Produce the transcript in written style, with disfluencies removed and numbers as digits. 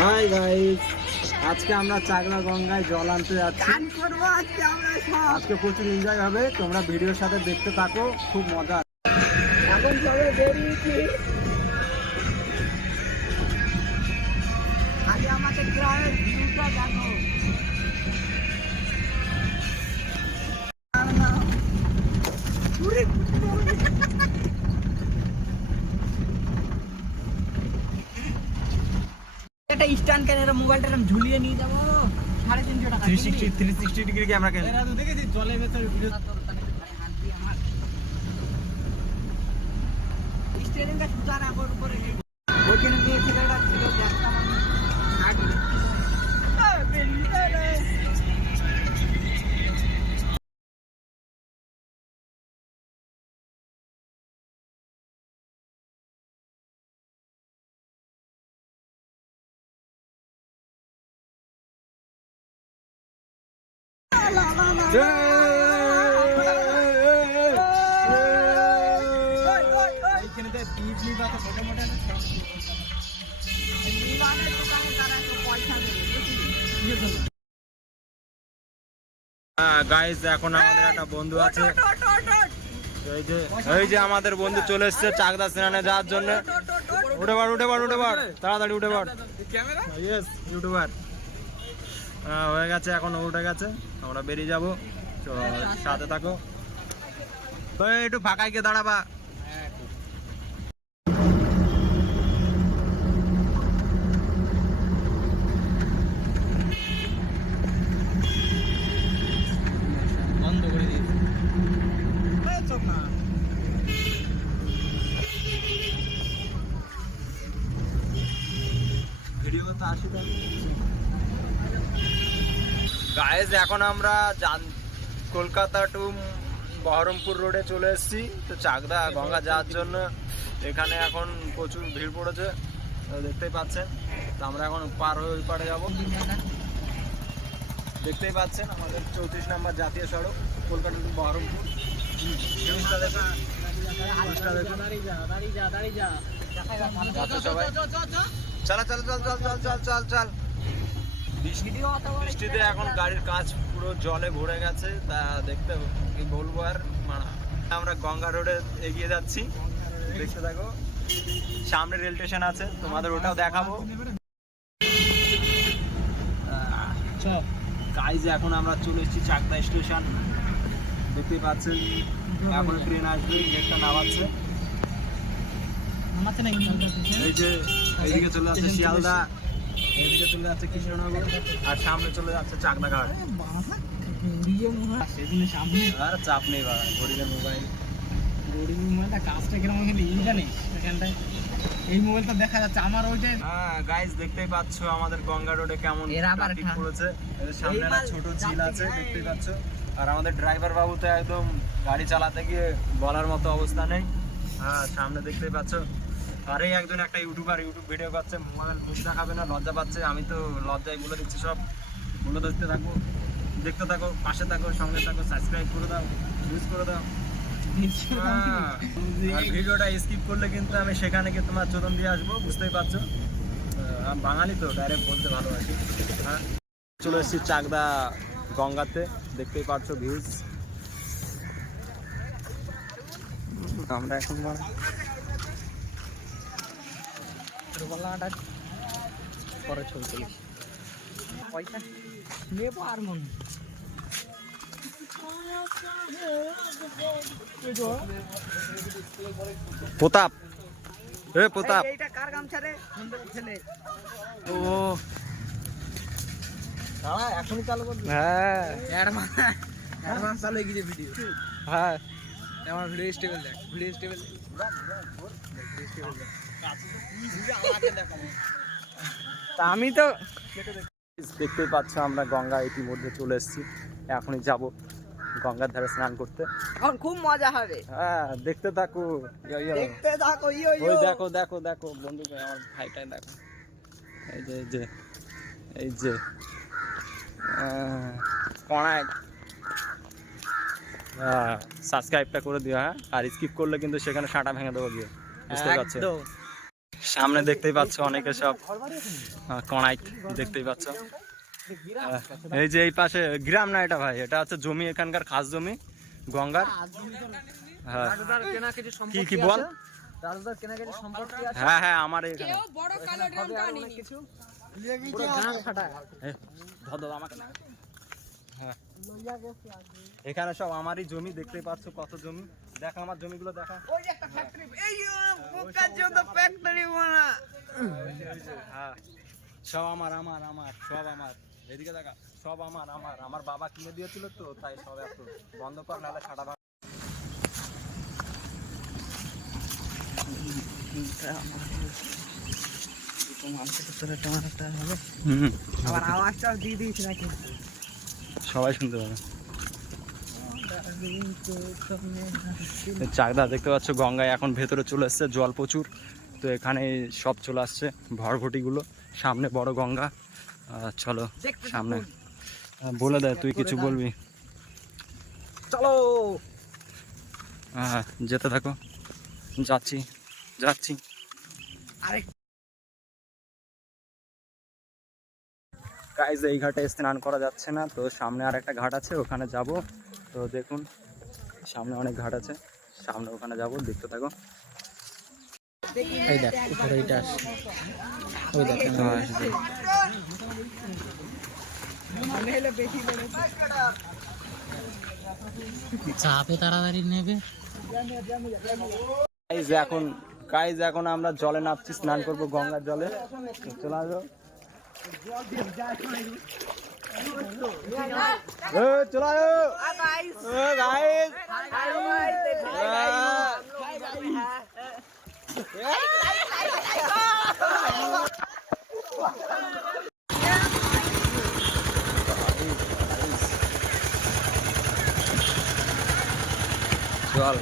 Hi guys, আজকে আমরা চাকলা গঙ্গায় জল আনতে যাচ্ছি। আজকে প্রচুর এনজয় হবে, তোমরা ভিডিওর সাথে দেখতে থাকো, খুব মজা। এখন সবে বেরিয়েছি, খালি আমাদের গ্রামের ভিউটা দেখো। একটা স্ট্যান্ড ক্যামেরা মোবাইলটা ঝুলিয়ে নিয়ে যাবো 350 টাকা 360 ডিগ্রি ক্যামেরা কেন এরা তো দেখেছি জলে ভেতরে ভিডিও স্টিয়ারিংটা সুতার উপরে ওইখানে দিয়ে ছেলেটা ছিল দেখতাম আমি গাইস, এখন আমাদের একটা বন্ধু আছে, এই যে আমাদের বন্ধু চলে এসেছে চাকদা স্নানে যাওয়ার জন্য। উঠে পার তাড়াতাড়ি উঠে পার। ইয়েস, ইউটিউবার হয়ে গেছে, এখন উঠে গেছে, আমরা বেরিয়ে যাবো, সাথে থাকো। একটু ফাঁকায় গিয়ে দাঁড়াবা। বন্ধ করে দিয়েছি ভিডিও করতে আসি। গাইজ, এখন আমরা কলকাতা টু বহরমপুর রোডে চলে এসেছি, তো চাকদা গঙ্গা যাওয়ার জন্য। এখানে এখন প্রচুর ভিড় পড়েছে, দেখতেই পাচ্ছেন। তো আমরা এখন পার হয়ে ওই পারে যাবো। দেখতেই পাচ্ছেন আমাদের 34 নম্বর জাতীয় সড়ক, কলকাতা টু বহরমপুর। চল। বৃষ্টিতে এখন গাড়ির কাঁচ পুরো জলে ভরে গেছে, তা দেখতে কি বলবো আর। আমরা গঙ্গা রোডে এগিয়ে যাচ্ছি, দেখতে থাকো। সামনে রেল স্টেশন আছে, তোমাদের ওটাও দেখাবো। গাইজ, এখন আমরা চলে এসেছি চাকদা স্টেশন, দেখতেই পাচ্ছেন। এখন ট্রেন আসবে, গেটটা নামাচ্ছে। এই যে এইদিকে চলে যাচ্ছে শিয়ালদা, এদিকে চলে যাচ্ছে কৃষ্ণনগর, আর সামনে চলে যাচ্ছে চাকদা ঘাট। আর চাপ নেই বাবা, ঘড়িতে মোবাইল কাজটা কিরকম জানিস এখানটায় এই মোবাইলটা দেখা যাচ্ছে আমার ওইটাই। হ্যাঁ গাইস, দেখতেই পাচ্ছ আমাদের গঙ্গা রোডে কেমন ট্রাফিক পড়েছে। সামনে একটা ছোট ঝিল আছে, দেখতেই পাচ্ছ। আর আমাদের ড্রাইভার বাবু তো একদম গাড়ি চালাতে গিয়ে বলার মতো অবস্থা নেই। হ্যাঁ, সামনে দেখতেই পাচ্ছ। আরে একজন একটা ইউটিউবার ইউটিউব ভিডিও করছে, মোবাইল মুখ দেখাবে না, লজ্জা পাচ্ছে। আমি তো লজ্জায় বলে দিচ্ছি সব। বলে ধরতে থাকো, দেখতে থাকো, পাশে থাকো, সঙ্গে থাকো, সাবস্ক্রাইব করে দাও, ইউজ করে দাও। আর ভিডিওটা স্কিপ করলে কিন্তু আমি সেখানে গিয়ে তোমার চোদন দিয়ে আসবো, বুঝতেই পারছো। বাঙালি তো ডাইরেক্ট বলতে ভালোবাসি। হ্যাঁ, চলে এসেছি চাকদা গঙ্গাতে, দেখতেই পাচ্ছো ভিউজ। আমরা এখন পরে ছবি তুলিস, পয়সা নেবো আর মন। প্রতাপ, প্রতাপ, এইটা কার গামছা রে? ছেলে। ও দাঁড়া, এখনই চালু করবি? হ্যাঁ, অ্যাডভান্স চালু হয়ে গেছে ভিডিও। হ্যাঁ, আমার ভিডিও স্টেবল দেখ, ভিডিও স্টেবল তা আমি তো দেখতেই পাচ্ছ আমরা গঙ্গা ইতিমধ্যে চলে এসেছি। এখনই যাব গঙ্গার ধারে স্নান করতে, এখন খুব মজা হবে। হ্যাঁ, দেখতে থাকো, দেখতে থাকো। ওই দেখো দেখো দেখো বন্ধু, আমার ভাইটাই দেখো। এই যে কড়াই। সাবস্ক্রাইবটা করে দিও। হ্যাঁ, আর স্কিপ করলে কিন্তু সেখানে সাঁটা ভেঙে দেবো গিয়ে, বুঝতে পারছো। সামনে দেখতেই পাচ্ছ অনেকে সব কণাইক দেখতেই পাচ্ছ। এই যে এই পাশে গ্রাম না এটা ভাই, এটা হচ্ছে জমি, এখানকার খাস জমি গঙ্গার। হ্যাঁ কি কি বল? হ্যাঁ হ্যাঁ আমার এখানে হ্যাঁ এখানে সব আমারই জমি, দেখতেই পাচ্ছ কত জমি। দেখা আমার জমিগুলো দেখা। হ্যাঁ সব আমার আমার আমার সব আমার। এদিকে দেখা সব আমার আমার আমার বাবা কিনে দিয়েছিল তো, তাই সব এত বন্ধ কর নাহলে ছাড়া। সবাই শুনতে পাবে। চাকদা দেখতে পাচ্ছ গঙ্গায় এখন ভেতরে চলে এসছে, জল প্রচুর, তো এখানে সব চলে আসছে ভরভটিগুলো। সামনে বড় গঙ্গা। চলো সামনে বলে দেয়, তুই কিছু বলবি? চলো হ্যাঁ যেতে থাকো, যাচ্ছি যাচ্ছি। গাইস এই ঘাটে স্নান করা যাচ্ছে না, তো সামনে আর একটা ঘাট আছে, ওখানে যাব। তো দেখুন সামনে অনেক ঘাট আছে, সামনে ওখানে যাব, দেখতে থাকো। এই দেখ উপরে এটা আসে, ওই দেখ চাপে তাড়াতাড়ি নেবে। গাইস এখন আমরা জলে নামছি, স্নান করব গঙ্গার জলে। চলে আসো চলো গাইস। চল